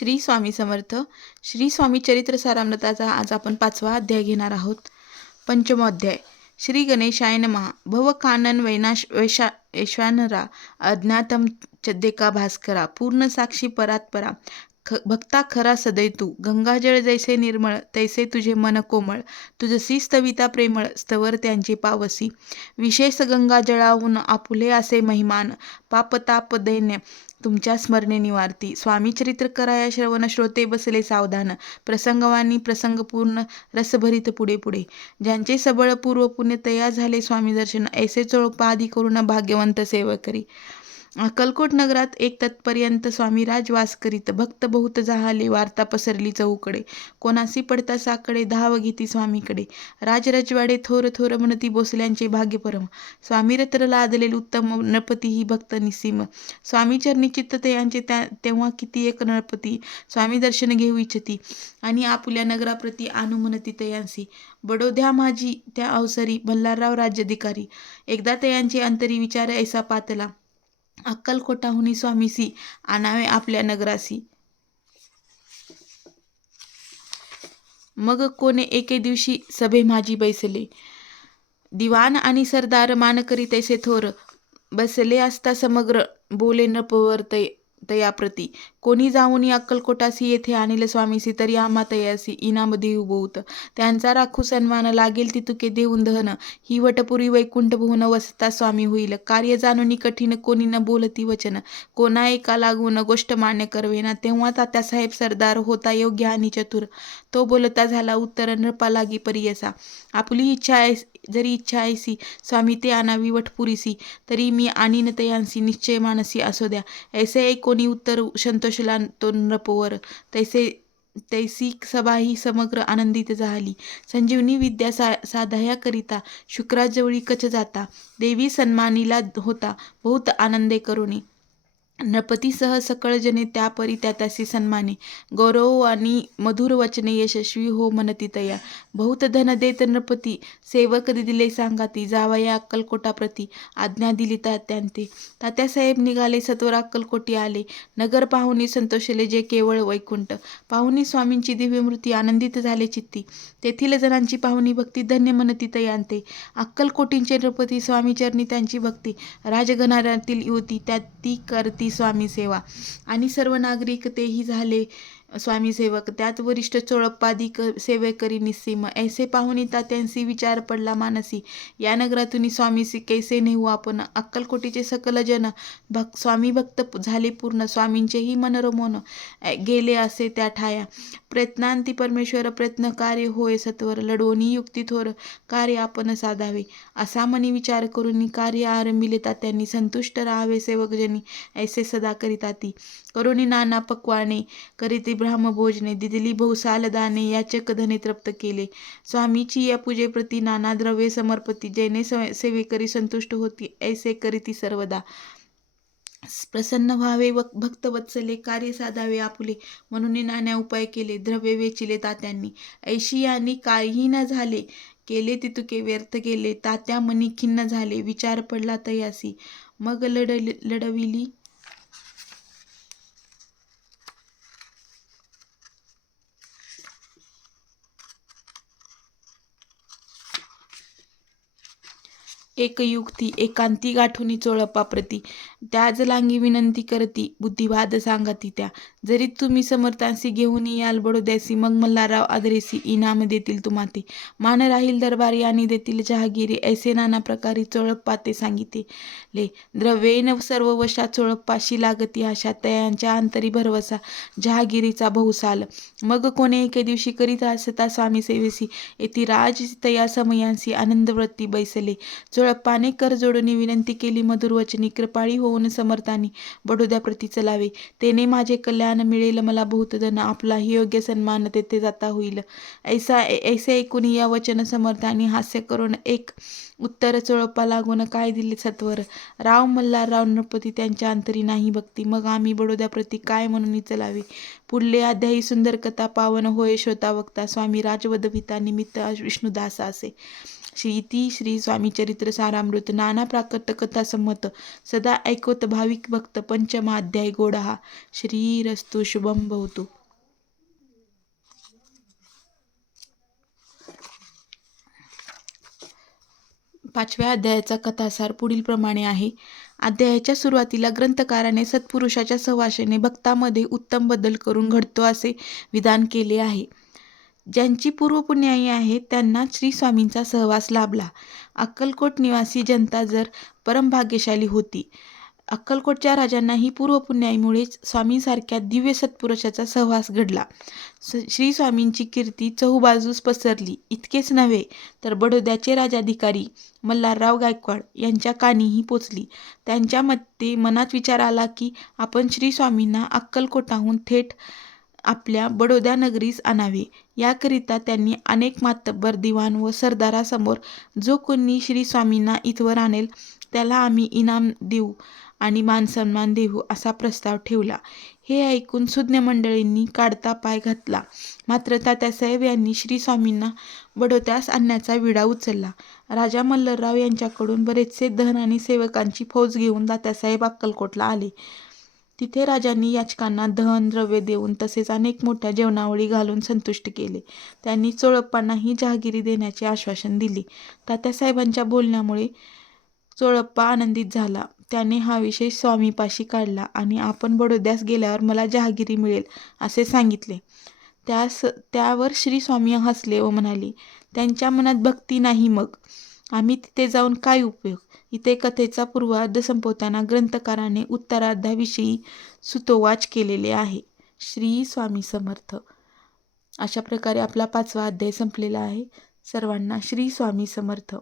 श्री स्वामी समर्थ. श्री स्वामी चरित्र सारामृताचा आज आपण 5वा अध्याय घेणार आहोत. पंचमोध्याय. श्री गणेशाय नमः. भव कानन वैश्वानरा अज्ञातम चद्देका भास्करा पूर्ण साक्षी परात्परा भक्ता खरा सदै तू. गंगाजळ जैसे निर्मळ तैसे तुझे मन कोमळ. तुझसी स्तविता प्रेमळ स्तवर त्यांचे पावसी. विशेष गंगाजळाहून आपुले असे महिमान पापताप दैन्य तुमच्या स्मरणे निवारती. स्वामी चरित्र कराया श्रवण श्रोते बसले सावधान. प्रसंगवाणी प्रसंगपूर्ण रसभरित पुढे पुढे. ज्यांचे सबळ पूर्व पुण्य तया झाले स्वामी दर्शन ऐसे चोळपादी करून भाग्यवंत सेवकरी. अक्कलकोट नगरात एक तत्पर्यंत स्वामी राजवास करीत. भक्त बहुत जाहले वार्ता पसरली चहूकडे. कोणासी पडता साकडे धाव घेती स्वामीकडे. राजरजवाडे थोर थोर म्हणती भोसल्यांचे भाग्य परम. स्वामी रत्र लादलेले उत्तम नरपती ही भक्त निसीम. स्वामी चरणी चित्त तयांचे तेव्हा किती एक नरपती. स्वामी दर्शन घेऊ इच्छती आणि आपुल्या नगराप्रती आणू म्हणती तयांसी. बडोद्या माझी त्या अवसरी मल्हारराव राज्याधिकारी. एकदा तयांचे अंतरी विचार ऐसा पातला. अक्कलकोटाहुनी स्वामीसी आणावे आपल्या नगरासी. मग कोणे एके दिवशी सभे माझी बैसले. दिवाण आणि सरदार मान करी तैसे थोर. बसले असता समग्र बोले नपवर तयाप्रती. कोणी जाऊन अक्कलकोटासी येथे आणील स्वामीसी तरी आम्हा तयासी इनाम देऊ बहुत. त्यांचा राखू सन्मान लागेल तितुके देऊन दहन. ही वटपुरी वैकुंठ भुवन वसता स्वामी होईल. कार्य जाणून कठीण कोणी न बोलती वचन. कोणा एका लागून गोष्ट मान्य करवेना. तेव्हा तात्यासाहेब सरदार होता योग्य आणि चतुर. तो बोलता झाला उत्तर नृपा लागी परियसा. आपली इच्छा जरी इच्छा ऐसी स्वामी ते आणावी वटपुरीसी तरी मी आणीन तयांसी निश्चय मानसी असो द्या. ऐसे एक कोणी उत्तर संतोषला तो नृपवर. तैसी सभा ही समग्र आनंदित झाली. संजीवनी विद्या साधया शुक्राजवळी कच जाता. देवी सन्मानीला होता बहुत आनंदे करुणी. नृपतीसह सकळ जने त्यापरी त्यातासी सन्माने. गौरव आणि मधुर वचने यशस्वी हो म्हणती तया. बहुत धन देत नृपती सेवक दिले सांगाती. जावया अक्कलकोटाप्रती आज्ञा दिली तात्यांते. तात्यासाहेब निघाले सत्वर अक्कलकोटी आले. नगर पाहुणी संतोषले जे केवळ वैकुंठ. पाहुणी स्वामींची दिव्यमूर्ती आनंदित झाले चित्ती. तेथील जणांची पाहुणी भक्ती धन्य म्हणती तयांते. अक्कलकोटींचे नृपती स्वामीचरणी त्यांची भक्ती. राजघराण्यातील युवती ती करती स्वामी सेवा आणि सर्व नागरिक तेही झाले स्वामी सेवक. त्यात वरिष्ठ चोळप्पादिक सेवेकरी निस्सीम. ऐसे पाहुणी तात्यांसी विचार पडला मानसी. या नगरातून स्वामीसी कैसे नेऊ आपण. अक्कलकोटीचे सकल जन स्वामी भक्त झाले पूर्ण. स्वामींचेही मनोरमोन गेले असे त्या ठाया. प्रयत्नांती परमेश्वर प्रयत्न कार्य होय सत्वर. लढवणी युक्ती थोर कार्य आपण साधावे. असा मनी विचार करून कार्य आरंभिले तात्यांनी. संतुष्ट राहावे सेवकजनी ऐसे सदा करिताती. करुणी नाना पक्वाने करीती ब्राह्मभोजने. दिदली बहुसाल दाने याचक धने तृप्त केले. स्वामीची या पूजेप्रती नाना द्रव्ये समर्पती. जैने सेवेकरी संतुष्ट होती ऐसे करीती सर्वदा. प्रसन्न व्हावे भक्तवत्सले कार्य साधावे आपुले म्हणून नाना उपाय केले. द्रव्य वेचिले तात्यांनी. ऐशी यांनी काही न झाले केले तितुके व्यर्थ गेले. तात्या मनी खिन्न झाले विचार पडला तयासी. मग लढविली एक युक्ती एकांती गाठुनी चोळप्पाप्रती. त्याज लांगी विनंती करती बुद्धिवाद सांगती त्या. जरी तुम्ही समर्थांसी घेऊन याल बडोद्यासी मग मल्हारराव आदरेसी इनाम देतील तुम्हाते. मान राहील दरबारी आणि देतील जहागिरी. ऐसे नाना प्रकारे चोळप्पा ते सांगितले. द्रव्येन सर्व वशा चोळप्पाशी लागती आशा. तयांच्या अंतरी भरवसा जहागिरीचा बहुसाल. मग कोणे एके दिवशी करीत असता स्वामी सेवेसी येती राज तया समयांसी आनंदवृत्ती बैसले. चोळप्पाने कर जोडून विनंती केली मधुर वचनी. कृपाळी होऊन समर्थांनी बडोद्याप्रती चलावे. तेने माझे कल्याण मिळेल मला बहुत धन. आपलाही योग्य सन्मान तेथे जाता होईल. ऐसे ऐकून या वचन समर्थांनी हास्य करून एक उत्तर चोळप्पा लागून काय दिले सत्वर. राव मल्हारराव नृपती त्यांच्या अंतरी नाही भक्ती. मग आम्ही बडोद्याप्रती काय म्हणून चलावे. पुढले अध्यायी सुंदर कथा पावन होय श्रोता वक्ता. स्वामी राजवदभिता निमित्त विष्णुदास असे. श्री इति श्री स्वामी चरित्र सारामृत नाना प्राकृत कथा संमत सदा ऐकोत भाविक भक्त पंचमा अध्याय गोडा. श्रीरस्तु शुभम भवतु. पाचव्या अध्यायाचा कथासार पुढील प्रमाणे आहे. अध्यायाच्या सुरुवातीला ग्रंथकाराने सत्पुरुषाच्या सहवासाने भक्तामध्ये उत्तम बदल करून घडतो असे विधान केले आहे. ज्यांची पूर्वपुण्याई आहे त्यांना श्री स्वामींचा सहवास लाभला. अक्कलकोट निवासी जनता जर परमभाग्यशाली होती. अक्कलकोटच्या राजांनाही पूर्वपुण्याईमुळे स्वामींसारख्या दिव्य सत्पुरुषाचा सहवास घडला. श्री स्वामींची कीर्ती चहूबाजूस पसरली. इतकेच नव्हे तर बडोद्याचे राजाधिकारी मल्हारराव गायकवाड यांच्या कानीही पोचली. त्यांच्या मनात विचार आला की आपण श्री स्वामींना अक्कलकोटाहून थेट आपल्या बडोद्या नगरीस आणावे. याकरिता त्यांनी अनेक मातब्बर दिवाण व सरदारासमोर जो कोणी श्री स्वामींना इथवर आणेल त्याला आम्ही इनाम देऊ आणि मानसन्मान देऊ असा प्रस्ताव ठेवला. हे ऐकून सुज्ञ मंडळींनी काढता पाय घातला. मात्र तात्यासाहेब यांनी श्री स्वामींना बडोद्यास आणण्याचा विडा उचलला. राजा मल्हारराव यांच्याकडून बरेचसे धन आणि सेवकांची फौज घेऊन तात्यासाहेब अक्कलकोटला आले. तिथे राजांनी याचकांना धन द्रव्य देऊन तसेच अनेक मोठ्या जेवणावळी घालून संतुष्ट केले. त्यांनी चोळप्पांनाही जहागिरी देण्याचे आश्वासन दिले. तात्यासाहेबांच्या बोलण्यामुळे चोळप्पा आनंदित झाला. त्याने हा विषय स्वामीपाशी काढला आणि आपण बडोद्यास गेल्यावर मला जहागिरी मिळेल असे सांगितले. त्यावर श्री स्वामी हसले व म्हणाले, त्यांच्या मनात भक्ती नाही मग आम्ही तिथे जाऊन काय उपयोग. इथे कथेचा पूर्वार्ध संपवताना ग्रंथकाराने उत्तरार्धाविषयी सुतोवाच केलेले आहे. श्री स्वामी समर्थ. अशा प्रकारे आपला 5वा अध्याय संपलेला आहे. सर्वांना श्री स्वामी समर्थ.